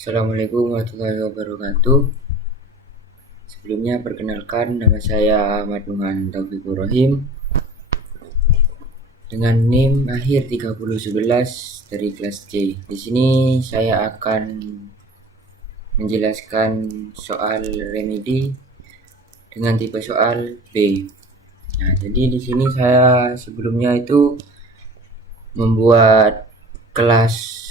Assalamualaikum warahmatullahi wabarakatuh. Sebelumnya perkenalkan, nama saya Ahmad Nuhan Taufikur Rahim dengan NIM akhir 3011 dari kelas C. Di sini saya akan menjelaskan soal remedi dengan tipe soal B. Nah, jadi di sini saya sebelumnya itu membuat kelas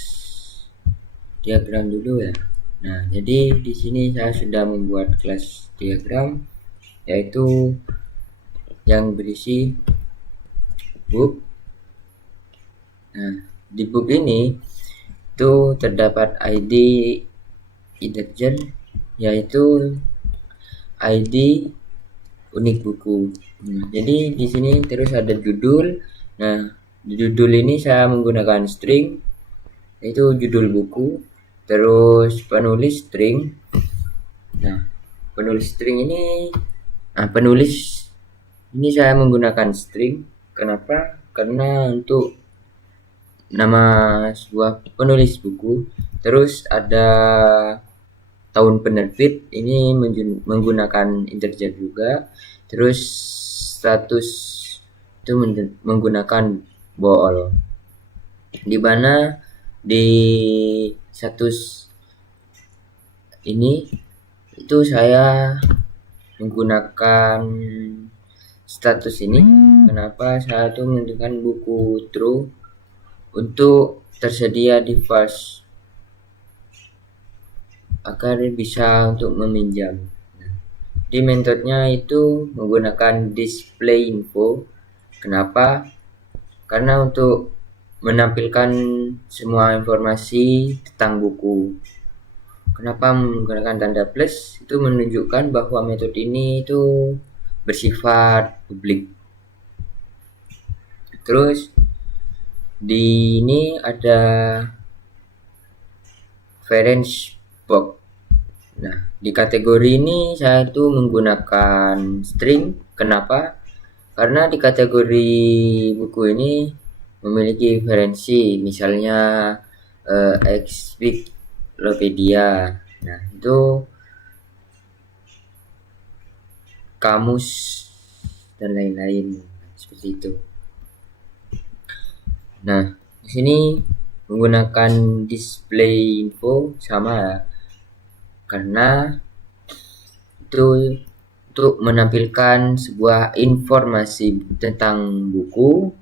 diagram dulu ya. Nah, jadi di sini saya sudah membuat kelas diagram, yaitu yang berisi book. Nah, di book ini itu terdapat ID integer, yaitu ID unik buku. Jadi di sini terus ada judul. Nah, di judul ini saya menggunakan string, yaitu judul buku, terus penulis string. Nah, penulis ini saya menggunakan string. Kenapa? Karena untuk nama sebuah penulis buku, terus ada tahun penerbit, ini menggunakan integer juga, terus status itu menggunakan bool, di mana di status ini itu saya menggunakan status ini. Kenapa saya tuh menggunakan buku true untuk tersedia di false agar bisa untuk meminjam. Di metodenya itu menggunakan display info. Kenapa? Karena untuk menampilkan semua informasi tentang buku. Kenapa menggunakan tanda plus? Itu menunjukkan bahwa metode ini itu bersifat publik. Terus di ini ada reference box. Nah, di kategori ini saya itu menggunakan string. Kenapa? Karena di kategori buku ini memiliki referensi, misalnya Exviklopedia. Nah, itu kamus dan lain-lain seperti itu. Nah, di sini menggunakan display info sama ya, karena itu untuk menampilkan sebuah informasi tentang buku.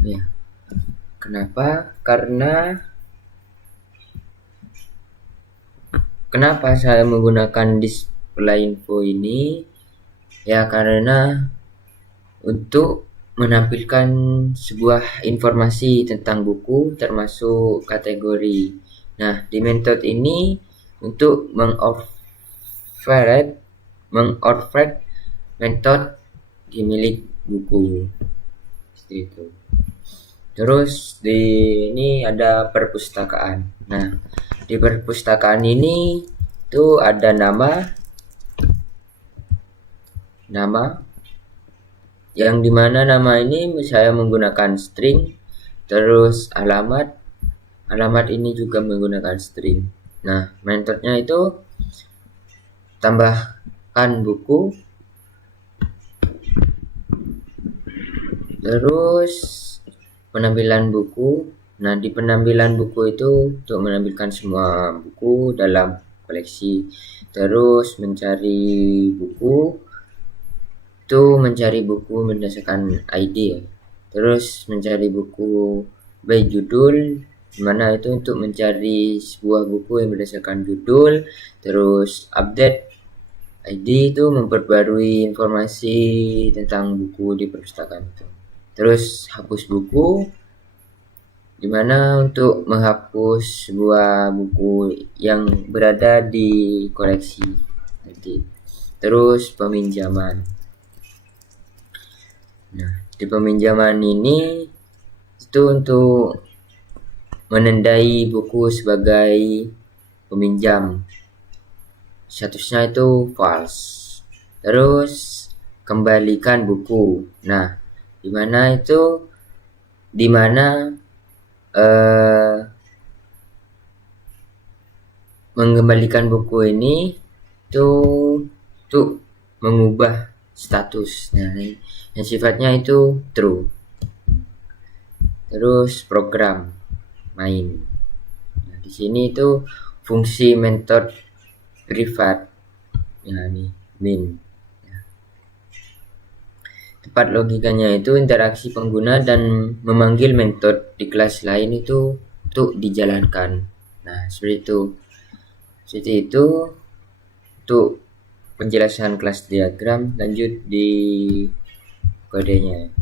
Ya, kenapa? Kenapa saya menggunakan display info ini? Ya, karena untuk menampilkan sebuah informasi tentang buku termasuk kategori. Nah, di metode ini untuk mengoverride metode dimilik buku seperti itu. Terus di ini ada perpustakaan. Nah, di perpustakaan ini itu ada nama yang dimana nama ini saya menggunakan string, terus alamat ini juga menggunakan string. Nah, metodenya itu tambahkan buku, terus penampilan buku. Nah, di penampilan buku itu untuk menampilkan semua buku dalam koleksi. Terus mencari buku, itu mencari buku berdasarkan ID ya. Terus mencari buku by judul, dimana itu untuk mencari sebuah buku yang berdasarkan judul. Terus update ID itu memperbarui informasi tentang buku di perpustakaan itu. Terus hapus buku, dimana untuk menghapus sebuah buku yang berada di koleksi nanti. Terus peminjaman. Nah, di peminjaman ini itu untuk menandai buku sebagai peminjam, statusnya itu false. Terus kembalikan buku. Nah, di mana mengembalikan buku ini tuh mengubah status. Nah, yang sifatnya itu true. Terus program main. Nah, di sini itu fungsi metode privat. Nah, ini min. Tepat logikanya itu interaksi pengguna dan memanggil metode di kelas lain itu untuk dijalankan. Nah, seperti itu untuk penjelasan kelas diagram. Lanjut di kodenya.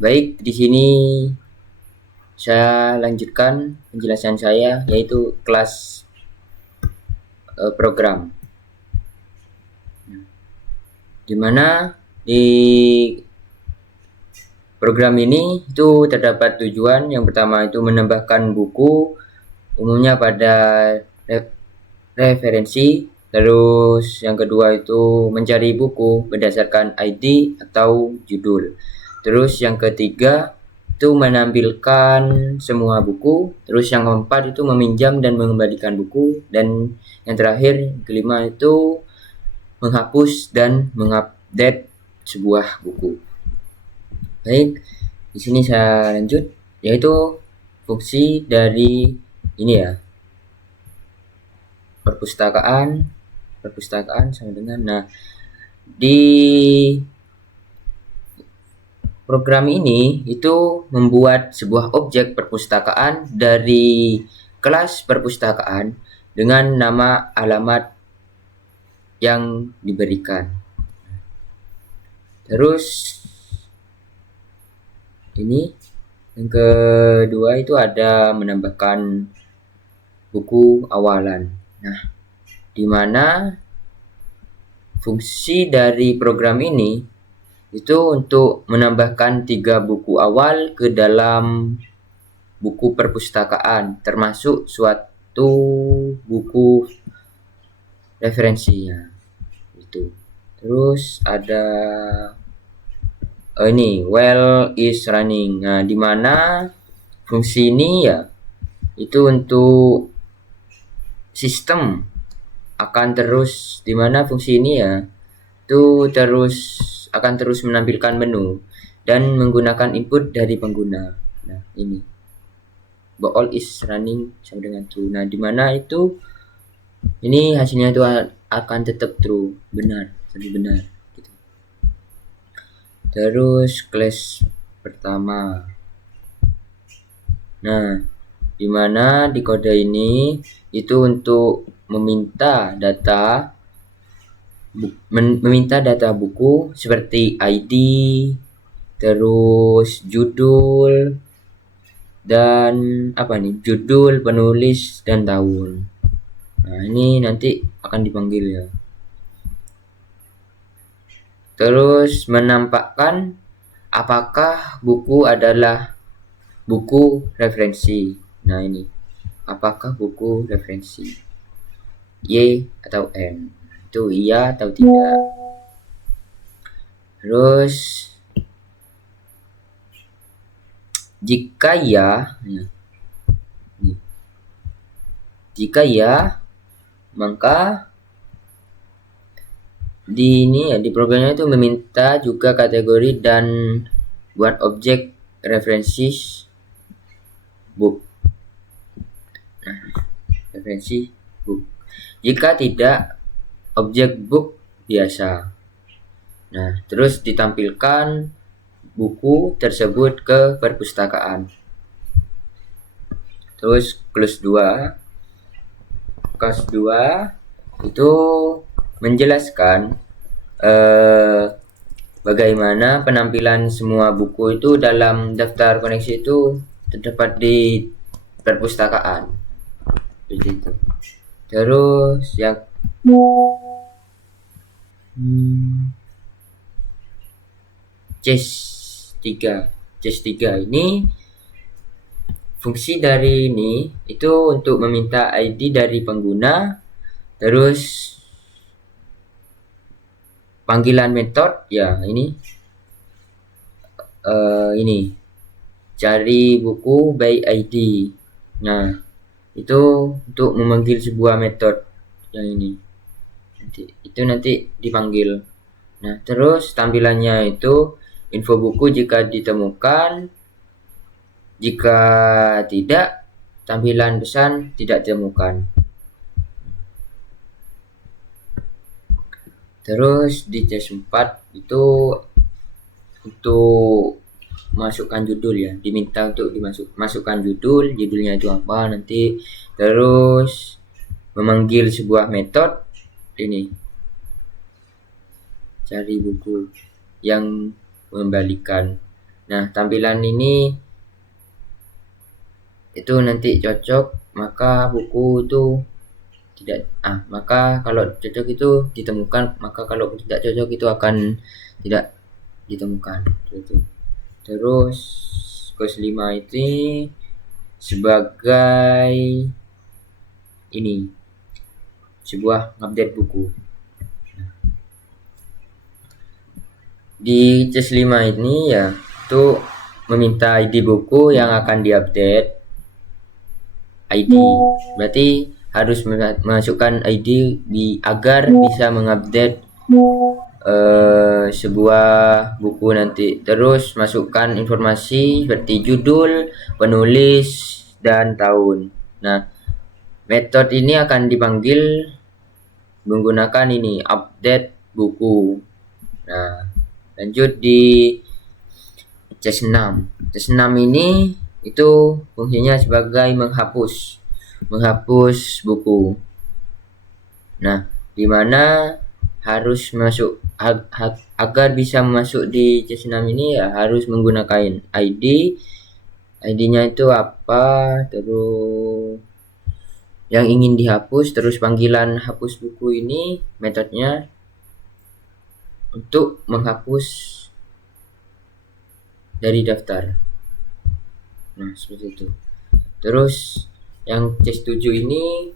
Baik, di sini saya lanjutkan penjelasan saya, yaitu kelas program. Dimana di program ini itu terdapat tujuan. Yang pertama itu menambahkan buku umumnya pada referensi. Terus yang kedua itu mencari buku berdasarkan ID atau judul. Terus yang ketiga itu menampilkan semua buku. Terus yang keempat itu meminjam dan mengembalikan buku. Dan yang terakhir, kelima itu menghapus dan mengupdate sebuah buku. Baik, di sini saya lanjut, yaitu fungsi dari ini ya, perpustakaan sama dengan. Nah, di program ini itu membuat sebuah objek perpustakaan dari kelas perpustakaan dengan nama alamat yang diberikan. Terus ini yang kedua itu ada menambahkan buku awalan. Nah, di mana fungsi dari program ini itu untuk menambahkan 3 buku awal ke dalam buku perpustakaan, termasuk suatu buku referensinya itu. Terus ada ini while is running. Nah, di mana fungsi ini ya itu untuk sistem akan terus, di mana fungsi ini ya itu akan terus menampilkan menu dan menggunakan input dari pengguna. Nah, ini all is running sama dengan true. Nah, di mana itu ini hasilnya itu akan tetap true, benar, lebih benar gitu. Terus kelas pertama. Nah, di mana di kode ini itu untuk meminta data buku seperti ID, terus judul, dan judul, penulis, dan tahun. Nah, ini nanti akan dipanggil ya. Terus menampakkan apakah buku adalah buku referensi. Nah, ini apakah buku referensi Y atau N, itu iya atau tidak. Terus jika ya, maka di programnya itu meminta juga kategori dan buat objek referensi book. Nah, referensi book. Jika tidak, objek book biasa. Nah, terus ditampilkan buku tersebut ke perpustakaan. Terus kelas 2 itu menjelaskan bagaimana penampilan semua buku itu dalam daftar koneksi itu terdapat di perpustakaan. Begitu. Terus yang case 3 ini fungsi dari ini itu untuk meminta ID dari pengguna, terus panggilan metode ya ini cari buku by ID. Nah, itu untuk memanggil sebuah metode yang ini. Nanti dipanggil. Nah, terus tampilannya itu info buku jika ditemukan, jika tidak, tampilan pesan tidak ditemukan. Terus di CS4 itu untuk masukkan judul ya, diminta untuk masukkan judulnya itu apa nanti, terus memanggil sebuah metode ini cari buku yang mengembalikan. Nah, tampilan ini itu nanti cocok, maka buku itu tidak maka kalau cocok itu ditemukan, maka kalau tidak cocok itu akan tidak ditemukan gitu. Terus course 5 ini sebagai ini sebuah update buku. Di CS 5 ini ya itu meminta ID buku yang akan diupdate. ID berarti harus masukkan ID agar bisa mengupdate sebuah buku nanti. Terus masukkan informasi seperti judul, penulis, dan tahun. Nah, metode ini akan dipanggil menggunakan ini update buku. Nah, lanjut di CS6. CS6 ini itu fungsinya sebagai menghapus buku. Nah, di mana harus masuk agar bisa masuk di CS6 ini ya harus menggunakan ID. ID-nya itu apa, terus yang ingin dihapus, terus panggilan hapus buku ini metodenya untuk menghapus dari daftar. Nah, seperti itu. Terus yang CS7 ini,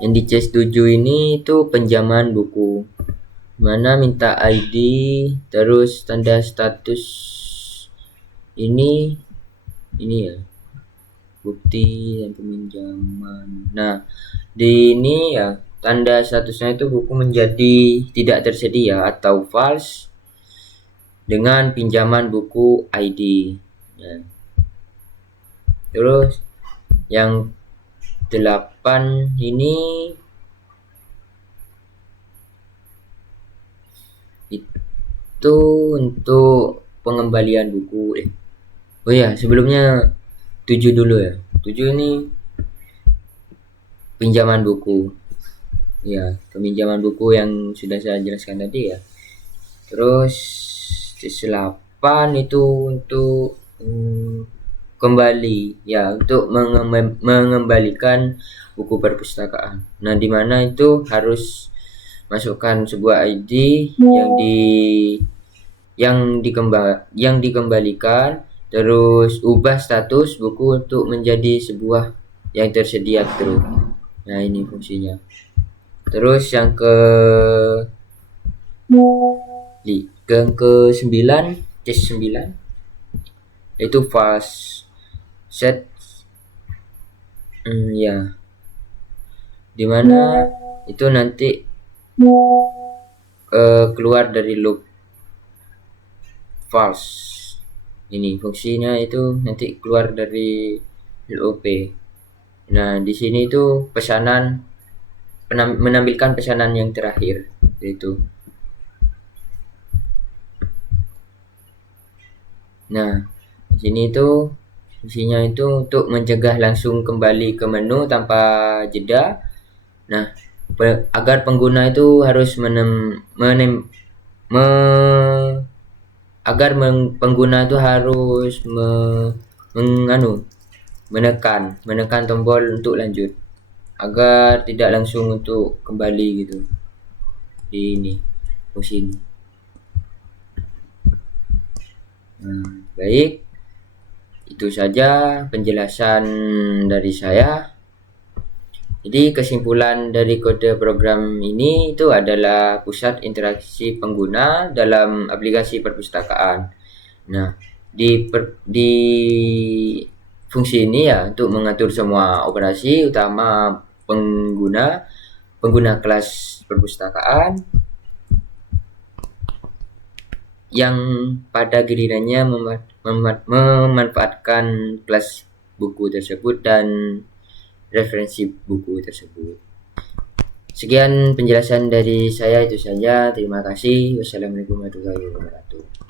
yang di CS7 ini itu pinjaman buku, mana minta ID, terus tanda status ini ya, bukti dan peminjaman. Nah, di ini ya tanda statusnya itu buku menjadi tidak tersedia atau false dengan pinjaman buku ID. Nah, terus yang 8 ini itu untuk pengembalian buku. Oh ya, sebelumnya 7 dulu ya. 7 ini pinjaman buku. Ya, peminjaman buku yang sudah saya jelaskan tadi ya. Terus 8 itu untuk kembali ya, untuk mengembalikan buku perpustakaan. Nah, di mana itu harus masukkan sebuah ID yang dikembalikan, terus ubah status buku untuk menjadi sebuah yang tersedia terus. Nah, ini fungsinya. Terus yang ke 9, case 9 itu fast set ya, dimana itu nanti keluar dari loop false. Ini fungsinya itu nanti keluar dari LOP. Nah, di sini itu pesanan menampilkan pesanan yang terakhir yaitu. Nah, di sini itu fungsinya itu untuk mencegah langsung kembali ke menu tanpa jeda. Nah, agar pengguna itu harus pengguna itu harus menekan tombol untuk lanjut agar tidak langsung untuk kembali gitu di ini fungsi ini. Baik, itu saja penjelasan dari saya. Jadi kesimpulan dari kode program ini itu adalah pusat interaksi pengguna dalam aplikasi perpustakaan. Nah, di fungsi ini ya untuk mengatur semua operasi utama pengguna kelas perpustakaan yang pada gilirannya memanfaatkan kelas buku tersebut dan referensi buku tersebut. Sekian penjelasan dari saya, itu saja. Terima kasih. Wassalamualaikum warahmatullahi wabarakatuh.